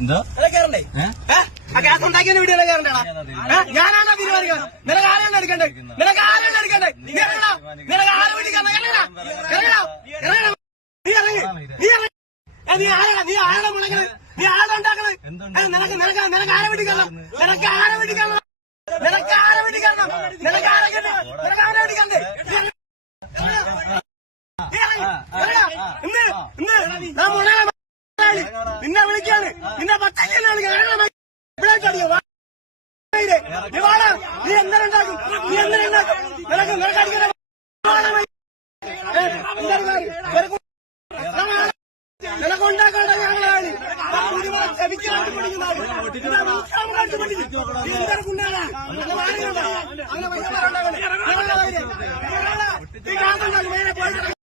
എന്തോ ഉണ്ടാക്കിയ വീഡിയോ കയറണ്ടാ ഞാനാണോ തീരുമാനിക്കണം? നിനക്ക് ആരാണ് എടുക്കണ്ടേ? നിനക്ക് ആരാണ് എടുക്കണ്ടേ? നിനക്ക് ആരെ വേണ്ടിക്കണം? നീ ആരാണ്? നീ ആരാണ് മുടങ്ങണത്? നീ ആരാ ഉണ്ടാക്കണത്? നിനക്ക് ആരെ വേണ്ടിക്കണം? നിനക്ക് ആരെ വേണ്ടിക്കണം? നിനക്ക് ആരെ വേണ്ടിക്കണം? നിനക്ക് ആരെ നിനക്ക് ആരെ വേണ്ടിക്കണ്ടേ? നിന്നെ വിളിക്കാണ്, നിന്നെ പച്ചക്കന്നെ വിളിക്കാൻ. നീ എന്തിനുണ്ടാക്കും? നീ എന്തിനുണ്ടാക്കും? നിനക്ക് അടിക്കാൻ നിനക്ക് ഉണ്ടാക്കേണ്ട ഞങ്ങളാണ്. അങ്ങനെ